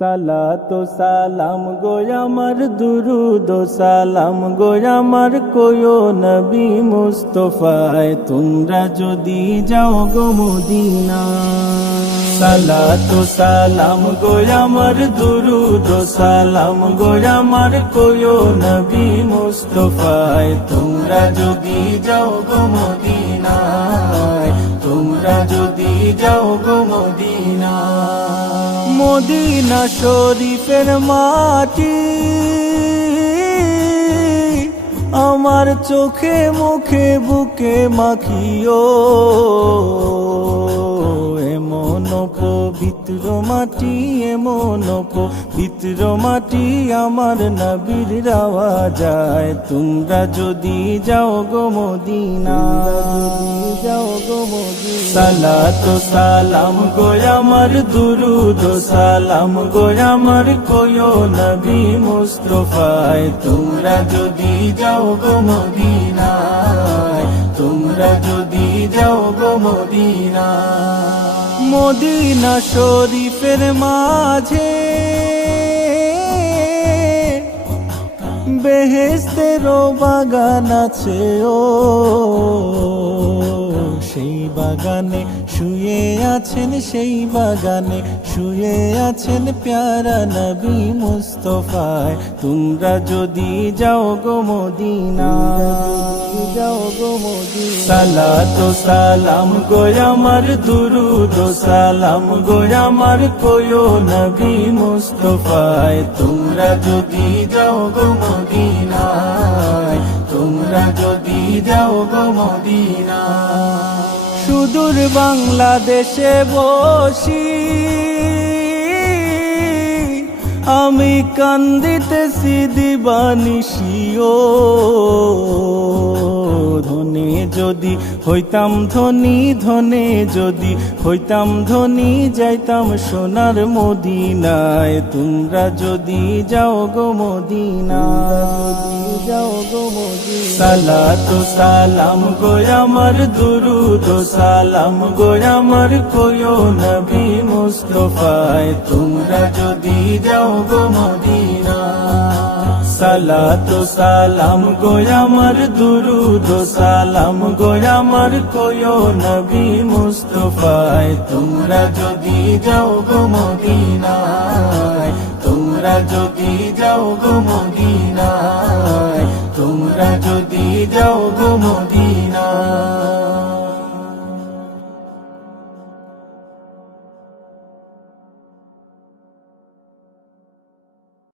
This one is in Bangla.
সালাতু সালাম গো আমার দুরুদ ও সালাম গো আমার কোয়ো নবী মুস্তাফায় তোমরা যদি যাও গো মদিনা। সালাতু সালাম গো আমার দুরুদ ও সালাম গো আমার কোয়ো নবী মুস্তাফায় তোমরা যদি যাও গো মদিনায়, তোমরা যদি যাও গো মদিনা। মদিনা শরীফের মাটি আমার চোখে মুখে বুকে মাখিও, এমন পবিত্র মাটি, এমন পবিত্র মাটি আমার নবীর রাওয়া যায়। তোমরা যদি যাও গো মদিনা, যাও গো মদিনা। সালাতু সালাম গো আমার দুরুদ ও সালাম গো আমার কোয়ো নবী মুস্তাফায় তোমরা যদি যাও গো মদিনায়, তোমরা যদি যাও গো মদিনা। মদিনা শরীফের মাঝে বেহেশতেরও বাগান আছে ও, সেই বাগানে শুয়ে আছেন, সেই বাগানে শুয়ে আছেন প্যারা নবী মুস্তাফায় তোমরা যদি যাও গো মদিনা, যাও গো মদিনা। সালাতু সালাম গো আমার দুরুদ ও সালাম গো আমার কোয়ো নবী মুস্তাফায় তোমরা যদি যাও গো মদিনায়, তোমরা যদি যাও গো মদিনা। সুদূর বাংলাদেশে বসি আমি কান্দিতেছি দিবানিশিও, ধনে যদি হইতাম ধনী, ধনে যদি হইতাম ধনী যাইতাম সোনার মদিনায় তোমরা যদি যাও গো মদিনা, যাও গো মদিনা। সালাতু সালাম গো আমার দুরুদ ও সালাম গো আমার কোয়ো নবী মুস্তাফায় তোমরা যদি যাও গো মদিনা। সালাতু সালাম গো আমার দুরুদ ও সালাম গো আমার কোয়ো নবী মুস্তাফায় তোমরা যদি যাও গো মদিনায়, তোমরা যদি যাও গো মদিনায়, তোমরা যদি যাও গো মদিনায়।